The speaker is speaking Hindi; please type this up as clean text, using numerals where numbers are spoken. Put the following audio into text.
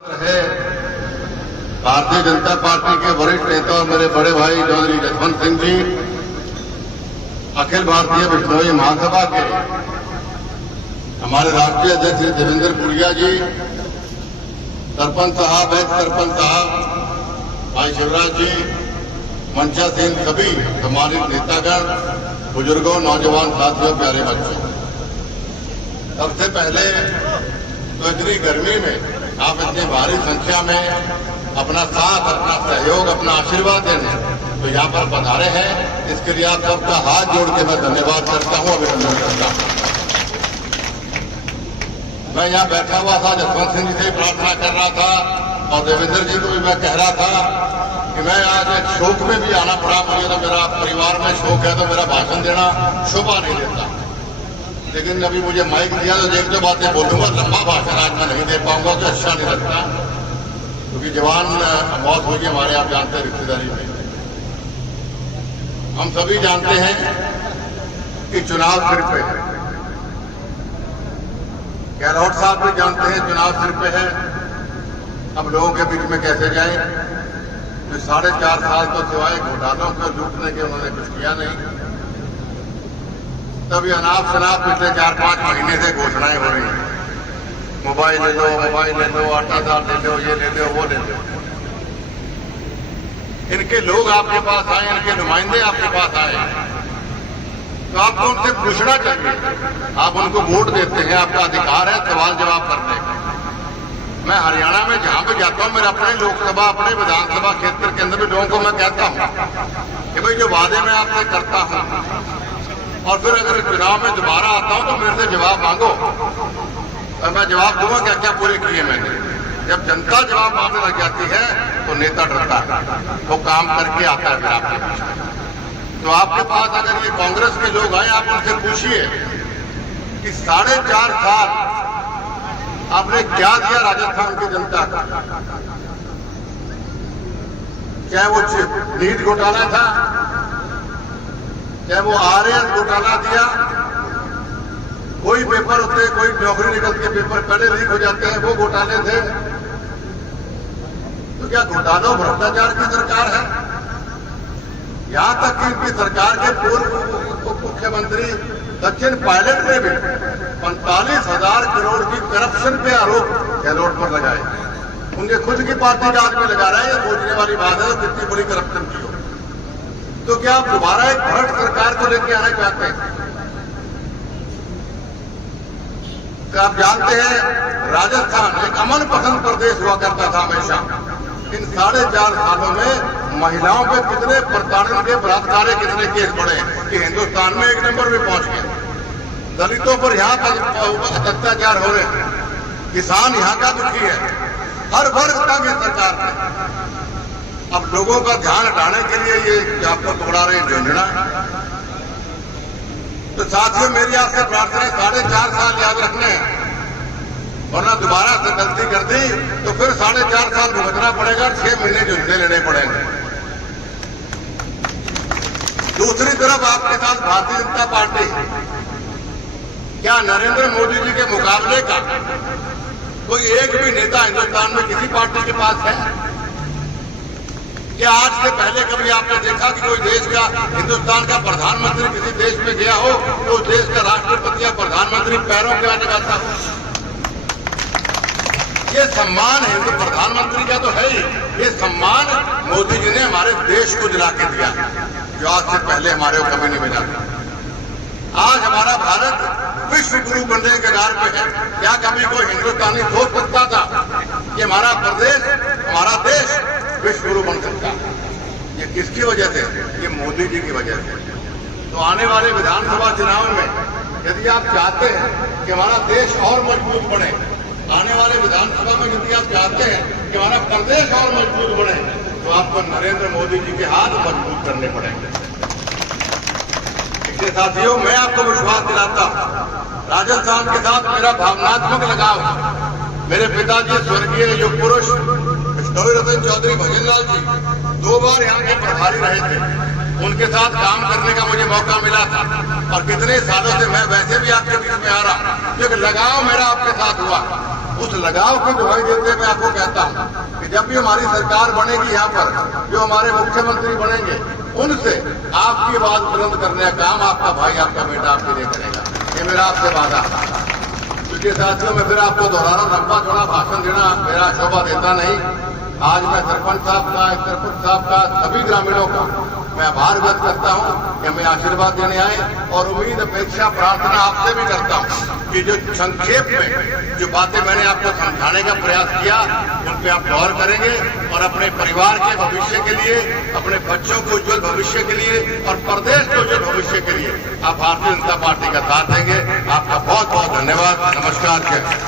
है भारतीय जनता पार्टी के वरिष्ठ नेता और मेरे बड़े भाई चौधरी जसवंत सिंह जी, अखिल भारतीय बिश्नोई महासभा के हमारे राष्ट्रीय अध्यक्ष श्री देवेंद्र पुरिया जी, सरपंच साहब, एक्स सरपंच साहब, भाई शिवराज जी, मंचासीन सभी सम्मानित नेतागण, बुजुर्गों, नौजवान साथियों, प्यारे बच्चों, सबसे पहले तो इतनी गर्मी में आप इतनी भारी संख्या में अपना साथ, अपना सहयोग, अपना आशीर्वाद देने तो यहाँ पर पधारे हैं, इसके लिए आप सबका हाथ जोड़ के मैं धन्यवाद करता हूँ, अभिनंदन करता हूँ। मैं यहाँ बैठा हुआ था, जसवंत सिंह जी से प्रार्थना कर रहा था और देवेंद्र जी को भी मैं कह रहा था कि मैं आज एक शोक में भी आना पड़ा मुझे, तो मेरा परिवार में शोक है तो मेरा भाषण देना शोभा नहीं देता, लेकिन अभी मुझे माइक दिया तो एक दो बातें बोलूंगा। लंबा भाषण आज मैं नहीं दे पाऊंगा तो अच्छा नहीं लगता, क्योंकि जवान मौत हुई है हमारे, आप जानते हैं, रिश्तेदारी में। हम सभी जानते हैं कि चुनाव सिर पे है, गहलोत साहब भी जानते हैं चुनाव सिर पे है। अब लोगों के बीच में कैसे जाए? तो 4.5 साल तो सिवाय घोटालों को लूटने के उन्होंने कुछ किया नहीं। तभी अनाप शनाप पिछले 4-5 महीने से घोषणाएं हो रही हैं, मोबाइल ले लो, मोबाइल ले लो, आटा दाल ले लो, ये ले लो, वो ले लो। इनके लोग आपके पास आए, इनके नुमाइंदे आपके पास आए, तो आपको उनसे पूछना चाहिए। आप उनको वोट देते हैं, आपका अधिकार है सवाल जवाब करने का। मैं हरियाणा में जहां भी जाता हूं, मेरे अपने लोकसभा, अपने विधानसभा क्षेत्र के अंदर भी लोगों को मैं कहता हूं कि भाई जो वादे मैं आपसे करता हूं और फिर अगर चुनाव में दोबारा आता हूं तो मेरे से जवाब मांगो, और मैं जवाब दूंगा क्या क्या पूरे किए मैंने। जब जनता जवाब मांगने लग जाती है तो नेता डरता है, वो काम करके आता है फिर आपके पास। तो आपके पास अगर ये कांग्रेस के लोग आए, आप उनसे पूछिए कि 4.5 साल आपने क्या दिया राजस्थान की जनता का। चाहे वो नीट घोटाला था, चाहे वो आरएएस घोटाला दिया, कोई पेपर होते, कोई नौकरी निकल के पेपर पहले लीक हो जाते हैं, वो घोटाले थे। तो क्या घोटाला भ्रष्टाचार की सरकार है? यहां तक कि इनकी सरकार के पूर्व मुख्यमंत्री सचिन पायलट ने भी 45,000 करोड़ की करप्शन पे आरोप गहलोत पर लगाए। उनके खुद की पार्टी का आदमी लगा रहा है, ये सोचने वाली बात है कितनी बड़ी करप्शन की हो। तो क्या आप दोबारा एक भ्रष्ट सरकार को लेकर आना चाहते हैं? तो आप जानते हैं राजस्थान एक अमन पसंद प्रदेश हुआ करता था हमेशा। इन 4.5 सालों में महिलाओं पे कितने प्रताड़न के, बलात्कार के कितने केस बढ़े कि हिंदुस्तान में 1 नंबर में पहुंच गया। दलितों पर यहाँ का अत्याचार हो रहे हैं, किसान यहाँ का दुखी है, हर वर्ग का भी सरकार है। अब लोगों का ध्यान हटाने के लिए ये आपको तोड़ा रहे झुंझुना। तो साथियों, मेरी आपसे प्रार्थना है 4.5 साल याद रखने हैं, वरना दोबारा से गलती कर दी तो फिर 4.5 साल भुगतना पड़ेगा, 6 महीने झुंझुने लेने पड़ेंगे। दूसरी तरफ आपके साथ भारतीय जनता पार्टी, क्या नरेंद्र मोदी जी के मुकाबले का कोई एक भी नेता हिंदुस्तान में किसी पार्टी के पास है? क्या आज से पहले कभी आपने देखा कि कोई देश का, हिंदुस्तान का प्रधानमंत्री किसी देश में गया हो तो उस देश का राष्ट्रपति या प्रधानमंत्री पैरों पे आने लगाता हो? ये सम्मान हिंदू प्रधानमंत्री का तो है ही, ये सम्मान मोदी जी ने हमारे देश को दिला के दिया, जो आज से पहले हमारे को कभी नहीं मिला। आज हमारा भारत विश्व गुरु बनने के कगार पे है। क्या कभी कोई हिंदुस्तानी सोच सकता था कि हमारा प्रदेश, हमारा देश विश्व गुरु बन सकता? ये किसकी वजह से? ये मोदी जी की वजह से। तो आने वाले विधानसभा चुनाव में यदि आप चाहते हैं कि हमारा देश और मजबूत बने, आने वाले विधानसभा में यदि आप चाहते हैं कि हमारा प्रदेश और मजबूत बने, तो आपको नरेंद्र मोदी जी के हाथ मजबूत करने पड़ेंगे। इसलिए साथियों, मैं आपको विश्वास दिलाता हूं, राजस्थान के साथ मेरा भावनात्मक लगाव, मेरे पिताजी स्वर्गीय युग पुरुष बिश्नोई रतन चौधरी भजनलाल जी 2 बार यहाँ के प्रभारी रहे थे, उनके साथ काम करने का मुझे मौका मिला था। और कितने सालों से मैं वैसे भी आपके बीच में आ रहा, क्योंकि लगाव मेरा आपके साथ हुआ। उस लगाव की दुहाई देते मैं आपको कहता हूं कि जब भी हमारी सरकार बनेगी यहाँ पर, जो हमारे मुख्यमंत्री बनेंगे, उनसे आपकी आवाज बुलंद करने का काम आपका भाई, आपका बेटा आपके लिए करेगा। ये मेरा आपसे वादा। क्योंकि साथियों में फिर आपको दोहराना, लंबा चौड़ा भाषण देना मेरा शोभा देता नहीं। आज मैं सरपंच साहब का, सरपंच साहब का, सभी ग्रामीणों का मैं आभार व्यक्त करता हूं कि हमें आशीर्वाद देने आए, और उम्मीद, अपेक्षा, प्रार्थना आपसे भी करता हूं कि जो संक्षेप में जो बातें मैंने आपको समझाने का प्रयास किया, उन पे आप गौर करेंगे और अपने परिवार के भविष्य के लिए, अपने बच्चों को उज्जवल भविष्य के लिए और प्रदेश के उज्जवल भविष्य के लिए आप भारतीय जनता पार्टी का साथ देंगे। आपका बहुत बहुत धन्यवाद। नमस्कार।